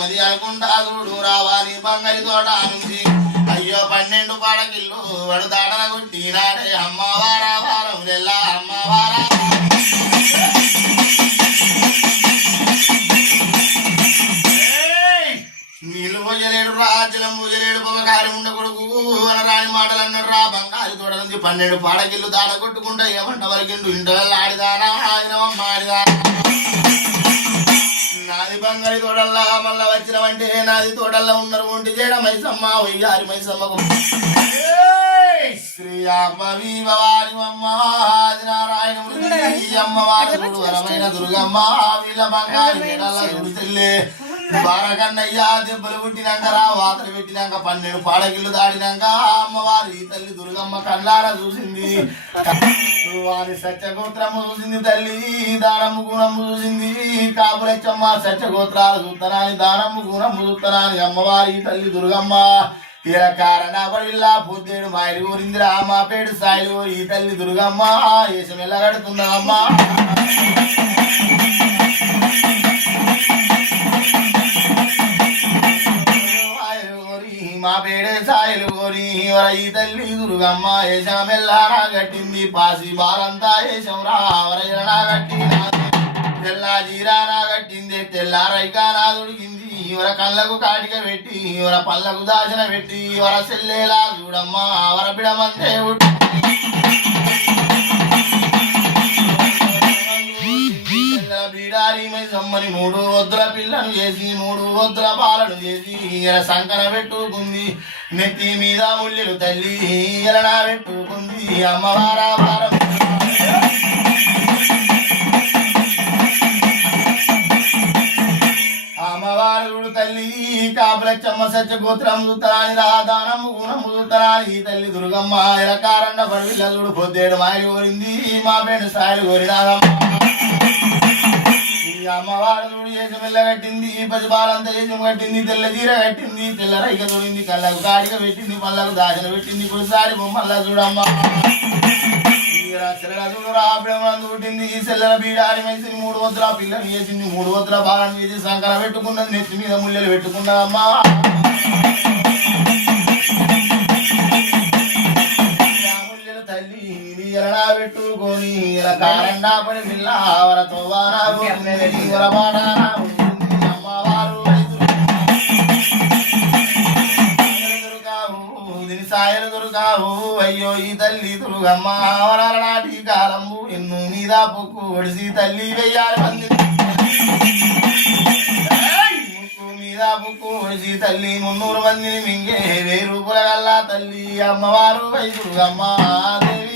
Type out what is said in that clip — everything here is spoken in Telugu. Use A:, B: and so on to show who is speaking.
A: నెమ్మది అనుకుంటా చూడు రావాలి బంగారి తోట నుంచి అయ్యో పన్నెండు పాడకిల్లు వడు దాటన కొట్టినాడే అమ్మవారా వారం నెల్లా అమ్మవారా ఏయ్! నీళ్ళు పోయలేడు జలం పోయలేడు పవకారి ఉండకూడదు అనరాని మాటలు అన్నాడు రా బంగారు తోట నుంచి పన్నెండు పాడకిల్లు దాడ కొట్టుకుంటా ఏమంట వరకిండు? ఇంట ఆడిదానా ఆయన ఆడిదానా. బంగారి తోడల్లా మళ్ళా వచ్చినవంటే నాది తోడల్లా ఉన్నారు ఒంటి చేయడం మైసమ్మ వయ్యారి మైసమ్మకు! శ్రీ అమ్మవి భవాని అమ్మ ఆది నారాయణ అమ్మవారి వరమైన దుర్గమ్మ వీళ్ళ బంగారు మేడల్లా చూడు చెల్లే. బారకన్నయ్య దెబ్బలు పుట్టినాక రా వాతలు పెట్టినాక పన్నెండు పాడగిళ్ళు దాడినాక అమ్మవారి ఈ తల్లి దుర్గమ్మ కళ్ళారా చూసింది. వారి సత్యగోత్రము చూసింది తల్లి దారము గుణము చూసింది కాపులచ్చమ్మ సత్యగోత్రాలు చూస్తానని దారము గుణము చూస్తానని అమ్మవారి ఈ తల్లి దుర్గమ్మ. ఇలా కారణ పడిల్లా పొద్దేడు మాయలు ఊరిందిరా మా పేడు సాయిలు ఈ తల్లి దుర్గమ్మ. ఏసం ఎలా కడుతుందమ్మా పేడే సాయలు కొని వర ఈ తల్లి దుర్గమ్మ ఏషం ఎల్లారా కట్టింది. పాసి బాలంతా ఏషం రావరైనా కట్టినాది తెల్లా జీరానా కట్టింది తెల్లారైకా నా దొడిగింది ఇవర కళ్ళకు కాటిక పెట్టి ఇవర పళ్ళకు దాచిన పెట్టి ఇవర సెల్లేలా చూడమ్మా వర బిడమంతే పిల్లను చేసి మూడు వద్దుల పాలను చేసి ఇలా సంకర పెట్టుకుంది. నెత్తి మీద ముళ్ళులు తల్లి ఎలనా పెట్టుకుంది. అమ్మవారా భారం అమ్మవారుడు తల్లి కాపులచ్చమ్మ సత్య గోత్రం చూతరాని రాధానమ్మ గుణం చూతరాని తల్లి దుర్గమ్మ ఎలకారండ పడిల్ల చూడు పొద్దేడు మాయ కోరింది. మా పేడు సాయలు కోరినారమ్మ ఈ అమ్మవారు చూడు ఏసం ఈ కట్టింది పసిబాలంతా ఏసం కట్టింది తెల్ల చీర కట్టింది తెల్ల రైక చూడింది కళ్ళకు కాడిక పెట్టింది పళ్ళకు దాచిన పెట్టింది పులిసారి బొమ్మల్లా చూడమ్మ. పుట్టింది ఈ సెల్లల బీడారి మైసిని మూడు వద్దుల పిల్లని చేసింది మూడు వద్దుల బాలను చేసి సంకర పెట్టుకున్నది నెత్తి మీద ముళ్ళలు పెట్టుకున్నదమ్మా. పెట్టుకొని ఇలా కారండా పడి పిల్ల అమ్మవారు దీని సాయలు దొరకావు. అయ్యో ఈ తల్లి దుర్గమ్మ వరాల నాటి కాలము ఎన్ను మీద పొక్కు ఒడిసి తల్లి వెయ్యాలి మంది. ఏయ్! మీద ఒడిసి తల్లి మున్నూరు మందిని మింగే వెయ్యి పులగల్లా తల్లి అమ్మవారు వై దుర్గమ్మ దేవి